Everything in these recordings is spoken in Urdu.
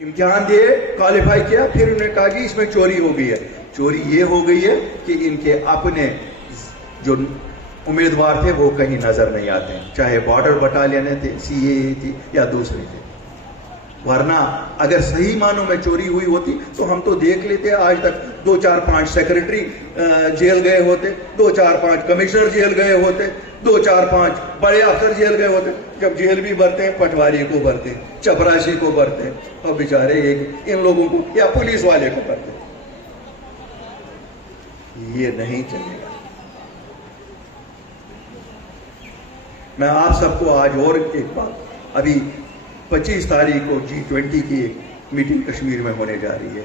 امتحان دیے, کوالیفائی کیا, پھر انہوں نے کہا جی اس میں چوری ہو گئی ہے. چوری یہ ہو گئی ہے کہ ان کے اپنے جو امیدوار تھے وہ کہیں نظر نہیں آتے ہیں, چاہے بارڈر بٹالین تھے, سی اے اے تھی یا دوسرے تھے. ورنہ اگر صحیح معنوں میں چوری ہوئی ہوتی تو ہم تو دیکھ لیتے آج تک 2-4-5 سیکرٹری جیل گئے ہوتے, 2-4-5 کمشنر جیل گئے ہوتے, 2-4-5 بڑے افسر جیل گئے ہوتے. جب جیل بھی بھرتے ہیں پٹواری کو بھرتے ہیں, چپراسی کو بھرتے ہیں, اور بیچارے ان لوگوں کو یا پولیس والے کو بھرتے ہیں. یہ نہیں چلے گا. میں آپ سب کو آج اور ایک بات, ابھی 25 تاریخ کو G20 کی ایک میٹنگ کشمیر میں ہونے جا رہی ہے.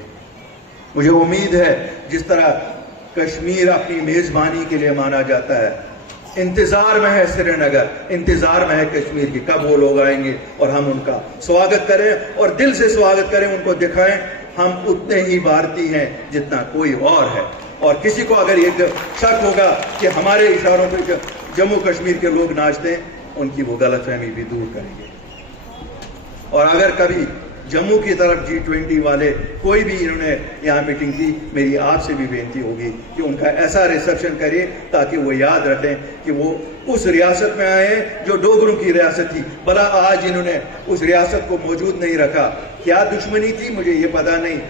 مجھے امید ہے جس طرح کشمیر اپنی میزبانی کے لیے مانا جاتا ہے, انتظار میں ہے سری نگر, انتظار میں ہے کشمیر کی کب وہ لوگ آئیں گے اور ہم ان کا سواگت کریں اور دل سے سواگت کریں, ان کو دکھائیں ہم اتنے ہی بھارتی ہیں جتنا کوئی اور ہے. اور کسی کو اگر یہ شک ہوگا کہ ہمارے اشاروں پہ جموں کشمیر کے لوگ ناچتے ہیں, ان کی وہ غلط فہمی بھی دور کریں گے. اور اگر کبھی جموں کی طرف G20 والے کوئی بھی انہوں نے یہاں میٹنگ کی, میری آپ سے بھی بینتی ہوگی کہ ان کا ایسا ریسپشن کریے تاکہ وہ یاد رکھیں کہ وہ اس ریاست میں آئے ہیں جو ڈوگروں کی ریاست تھی. بھلا آج انہوں نے اس ریاست کو موجود نہیں رکھا, کیا دشمنی تھی مجھے یہ پتا نہیں.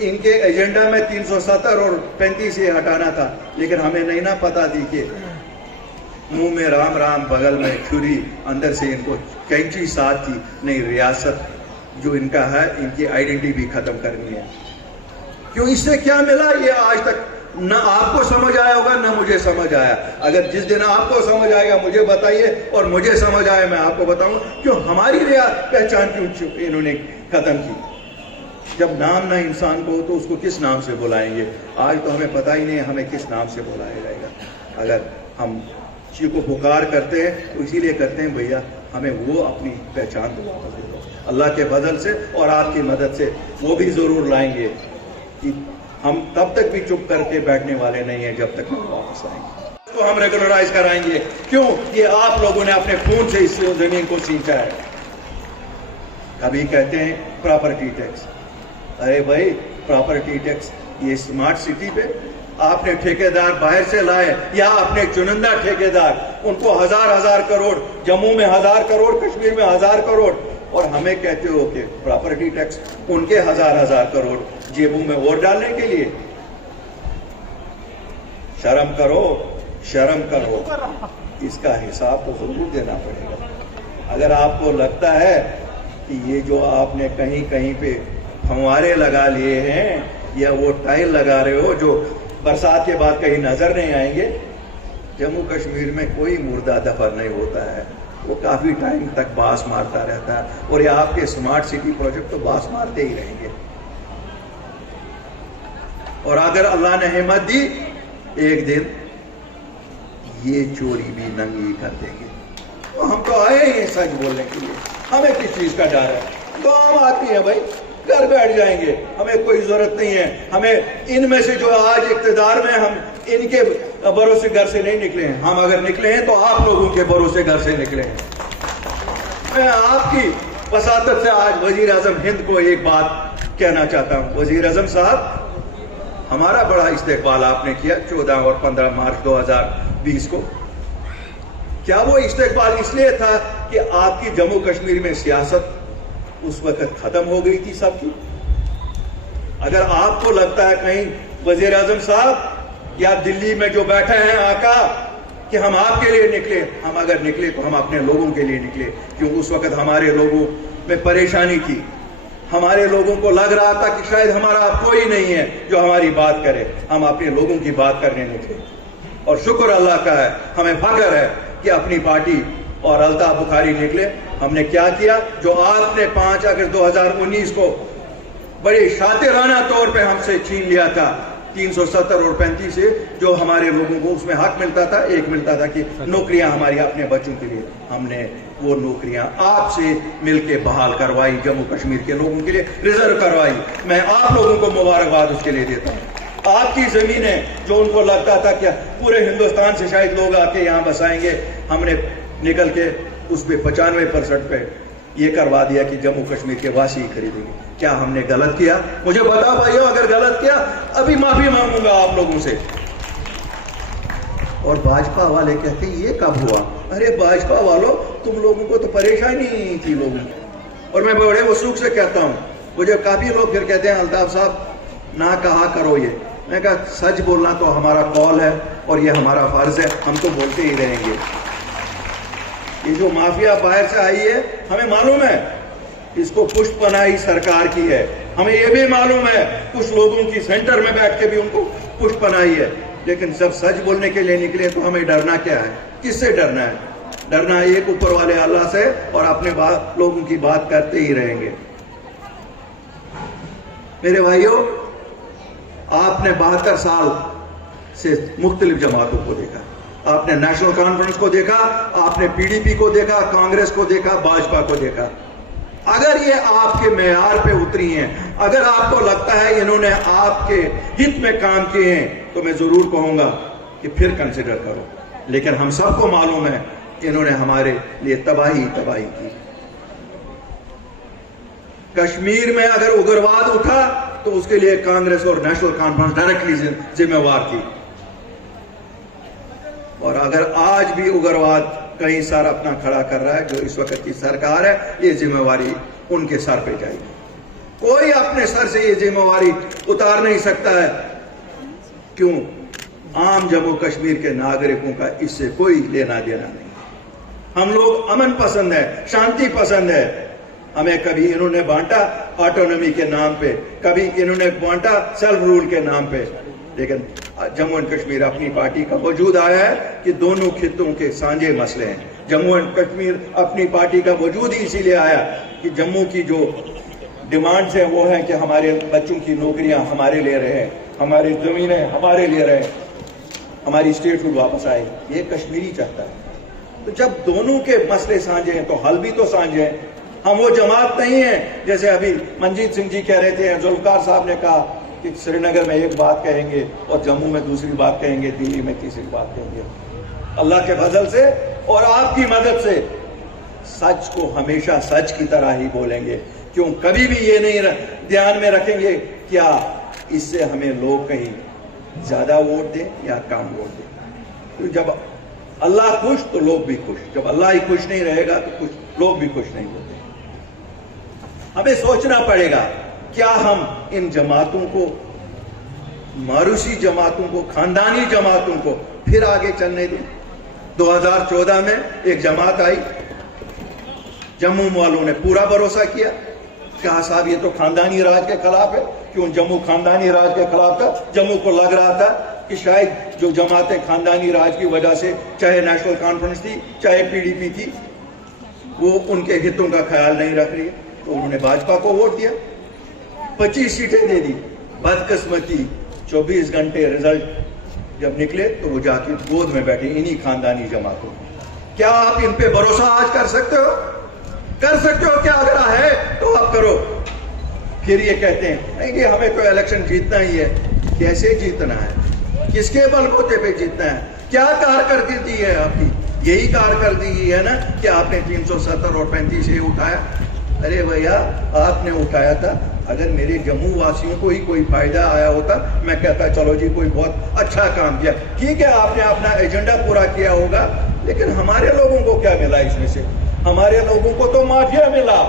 ان کے ایجنڈا میں 370 اور 35 یہ ہٹانا تھا, لیکن ہمیں نہیں نہ پتا تھی کہ منہ میں رام رام بغل میں چھری, اندر سے ان کو کینچی ساتھ تھی. نہیں, ریاست جو ان کا ہے ان کی آئیڈینٹی بھی ختم کرنی ہے. کیوں, اس سے کیا ملا یہ آج تک نہ آپ کو سمجھ آیا ہوگا نہ مجھے سمجھ آیا. اگر جس دن آپ کو سمجھ آئے گا مجھے بتائیے, اور مجھے سمجھ آئے میں آپ کو بتاؤں کیوں ہماری پہچان کیوں انہوں نے ختم کی. جب نام نہ انسان کو ہو تو اس کو کس نام سے بلائیں گے. آج تو ہمیں پتہ ہی نہیں ہمیں کس نام سے بلایا جائے گا. اگر ہم کسی کو پکار کرتے ہیں تو اسی لیے کرتے ہیں بھیا ہمیں وہ اپنی پہچان تو واپس دے دو. اللہ کے فضل سے اور آپ کی مدد سے وہ بھی ضرور لائیں گے. کہ ہم تب تک بھی چپ کر کے بیٹھنے والے نہیں ہیں جب تک ہم واپس آئیں گے. اس کو ہم ریگولرائز کرائیں گے. کیوں, یہ آپ لوگوں نے اپنے خون سے اس زمین کو سینچا ہے. کبھی کہتے ہیں پراپرٹی ٹیکس, ارے بھائی پراپرٹی ٹیکس یہ اسمارٹ سٹی پہ آپ نے ٹھیکیدار باہر سے لائے یا اپنے چنندہ ٹھیکیدار, ان کو 1000 کروڑ, جموں میں 1000 کروڑ, کشمیر میں 1000 کروڑ, اور ہمیں کہتے ہو کہ پراپرٹی ٹیکس ان کے 1000 کروڑ جیبوں میں اور ڈالنے کے لیے. شرم کرو, شرم کرو. اس کا حساب تو ضرور دینا پڑے گا. اگر آپ کو لگتا ہے کہ یہ جو آپ نے کہیں کہیں پہ فوارے لگا لیے ہیں یا وہ ٹائل لگا رہے ہو جو برسات کے بعد کہیں نظر نہیں آئیں گے, جموں کشمیر میں کوئی مردہ دفن نہیں ہوتا ہے, وہ کافی ٹائم تک باس مارتا رہتا ہے. اور یہ آپ کے اسمارٹ سٹی پروجیکٹ تو باس مارتے ہی رہیں گے. اور اگر اللہ نے ہمت دی ایک دن یہ چوری بھی ننگی کر دیں گے. تو ہم تو آئے ہیں سچ بولنے کے لیے, ہمیں کس چیز کا ڈر ہے. تو عام آدمی ہے بھائی, گھر بیٹھ جائیں گے, ہمیں کوئی ضرورت نہیں ہے. ہمیں ان میں سے جو آج اقتدار میں, ہم ان کے بھروسے گھر سے نہیں نکلے ہیں. ہم اگر نکلے ہیں تو آپ لوگوں کے بھروسے گھر سے نکلے ہیں. میں آپ کی وساطت سے آج وزیر اعظم ہند کو ایک بات کہنا چاہتا ہوں. وزیر اعظم صاحب, ہمارا بڑا استقبال آپ نے کیا 14 اور 15 مارچ 2020 کو. کیا وہ استقبال اس لیے تھا کہ آپ کی جموں کشمیر میں سیاست اس وقت ختم ہو گئی تھی سب کی؟ اگر آپ کو لگتا ہے کہیں وزیر اعظم صاحب یا دلی میں جو بیٹھے ہیں آقا کہ ہم آپ کے لیے نکلے, ہم اگر نکلے تو ہم اپنے لوگوں کے لیے نکلے. کیوں اس وقت ہمارے لوگوں میں پریشانی تھی, ہمارے لوگوں کو لگ رہا تھا کہ شاید ہمارا کوئی نہیں ہے جو ہماری بات کرے. ہم اپنے لوگوں کی بات کرنے نکلے, اور شکر اللہ کا ہے, ہمیں فخر ہے کہ اپنی پارٹی اور الطاف بخاری نکلے. ہم نے کیا کیا جو آپ نے 5 اگست 2019 کو بڑے شاطرانہ طور پہ ہم سے چھین لیا تھا, 370 اور 35 سے جو ہمارے لوگوں کو اس میں حق ملتا تھا. ایک ملتا تھا کہ نوکریاں ہماری اپنے بچوں کے لیے, ہم نے وہ نوکریاں آپ سے مل کے بحال کروائی, جموں کشمیر کے لوگوں کے لیے ریزرو کروائی. میں آپ لوگوں کو مبارکباد اس کے لیے دیتا ہوں. آپ کی زمینیں جو ان کو لگتا تھا کہ پورے ہندوستان سے شاید لوگ آ کے یہاں بسائیں گے, ہم نے نکل کے اس پہ 95% پہ یہ کروا دیا کہ جموں کشمیر کے واسی ہی خریدیں گے. کیا ہم نے غلط کیا؟ مجھے بتاؤ بھائیو، اگر غلط کیا ابھی معافی مانگوں گا آپ لوگوں سے. اور بھاجپا والے کہتے ہیں یہ کب ہوا؟ ارے بھاجپا والوں، تم لوگوں کو تو پریشانی نہیں تھی لوگوں کی. اور میں بڑے وثوق سے کہتا ہوں، مجھے کافی لوگ پھر کہتے ہیں الطاف صاحب نہ کہا کرو یہ. میں کہا سچ بولنا تو ہمارا قول ہے اور یہ ہمارا فرض ہے، ہم تو بولتے ہی رہیں گے. یہ جو مافیا باہر سے آئی ہے، ہمیں معلوم ہے اس کو پشت پناہی سرکار کی ہے. ہمیں یہ بھی معلوم ہے کچھ لوگوں کی سینٹر میں بیٹھ کے بھی ان کو پشت پناہی ہے. لیکن جب سچ بولنے کے لیے نکلے تو ہمیں ڈرنا کیا ہے؟ کس سے ڈرنا ہے؟ ڈرنا ایک اوپر والے اللہ سے، اور اپنے لوگوں کی بات کرتے ہی رہیں گے. میرے بھائیوں، آپ نے 72 سال سے مختلف جماعتوں کو دیکھا. آپ نے نیشنل کانفرنس کو دیکھا، آپ نے پی ڈی پی کو دیکھا، کانگریس کو دیکھا، بھاجپا کو دیکھا. اگر یہ آپ کے معیار پہ اتری ہیں، اگر آپ کو لگتا ہے انہوں نے آپ کے ہت میں کام کیے ہیں، تو میں ضرور کہوں گا کہ پھر کنسیڈر کرو. لیکن ہم سب کو معلوم ہے انہوں نے ہمارے لیے تباہی کی. کشمیر میں اگر اگرواد اٹھا تو اس کے لیے کانگریس اور نیشنل کانفرنس ڈائریکٹلی ذمہ وار تھی. اور اگر آج بھی اگرواد کہیں سر اپنا کھڑا کر رہا ہے، جو اس وقت کی سرکار ہے، یہ ذمہ واری ان کے سر پہ جائے گی. کوئی اپنے سر سے یہ ذمہ واری اتار نہیں سکتا ہے. کیوں؟ عام جموں کشمیر کے ناگرکوں کا اس سے کوئی لینا دینا نہیں. ہم لوگ امن پسند ہیں، شانتی پسند ہے. ہمیں کبھی انہوں نے بانٹا آٹونومی کے نام پہ، کبھی انہوں نے بانٹا سیلف رول کے نام پہ. لیکن جموں اینڈ کشمیر اپنی پارٹی کا وجود آیا ہے کہ دونوں خطوں کے سانجھے مسئلے ہیں. جموں اینڈ کشمیر اپنی پارٹی کا وجود ہی اسی لیے آیا کہ جموں کی جو ڈیمانڈز ہیں وہ ہیں کہ ہمارے بچوں کی نوکریاں ہمارے لے رہے ہیں، ہماری زمینیں ہمارے لے رہے ہیں، ہماری اسٹیٹ ہوڈ واپس آئے. یہ کشمیری چاہتا ہے. تو جب دونوں کے مسئلے سانجھے ہیں تو حل بھی تو سانجھے ہیں. ہم وہ جماعت نہیں ہیں جیسے ابھی منجیت سنگھ جی کہہ رہے تھے، ذوالفقار صاحب نے کہا کہ سری نگر میں ایک بات کہیں گے اور جموں میں دوسری بات کہیں گے، دلی میں تیسری بات کہیں گے. اللہ کے فضل سے اور آپ کی مدد سے سچ کو ہمیشہ سچ کی طرح ہی بولیں گے. کیوں؟ کبھی بھی یہ نہیں دھیان میں رکھیں گے کیا اس سے ہمیں لوگ کہیں زیادہ ووٹ دیں یا کم ووٹ دیں. جب اللہ خوش تو لوگ بھی خوش، جب اللہ ہی خوش نہیں رہے گا تو لوگ بھی خوش نہیں ہوتے. ہمیں سوچنا پڑے گا کیا ہم ان جماعتوں کو، ماروثی جماعتوں کو، خاندانی جماعتوں کو پھر آگے چلنے دیں. 2014 میں ایک جماعت آئی، جموں والوں نے پورا بھروسہ کیا، کہا صاحب یہ تو خاندانی راج کے خلاف ہے. کیوں؟ جموں خاندانی راج کے خلاف تھا. جموں کو لگ رہا تھا کہ شاید جو جماعتیں خاندانی راج کی وجہ سے، چاہے نیشنل کانفرنس تھی چاہے پی ڈی پی تھی، وہ ان کے ہتوں کا خیال نہیں رکھ رہی ہے. تو انہوں نے بھاجپا کو ووٹ دیا، 25 سیٹیں دے دی. بدقسمتی 24 گھنٹے رزلٹ جب نکلے تو وہ جا کے گود میں بیٹھے انہی خاندانی جماعتوں. کیا آپ ان پہ بھروسہ آج کر سکتے ہو؟ کر سکتے ہو کیا؟ اگر ہے تو آپ کرو. پھر یہ کہتے ہیں نہیں یہ ہمیں تو الیکشن جیتنا ہی ہے. کیسے جیتنا ہے؟ کس کے بل بوتے پہ جیتنا ہے؟ کیا کارکردگی ہے آپ کی؟ یہی کارکردگی ہے نا کہ آپ نے 370 اور 35 یہ اٹھایا. ارے بھیا آپ نے اٹھایا تھا. اگر میرے جموں واسیوں کو ہی کوئی فائدہ آیا ہوتا میں کہتا چلو جی کوئی بہت اچھا کام کیا. ٹھیک ہے آپ نے اپنا ایجنڈا پورا کیا ہوگا، لیکن ہمارے لوگوں کو کیا ملا اس میں سے؟ ہمارے لوگوں کو تو مافیا ملا.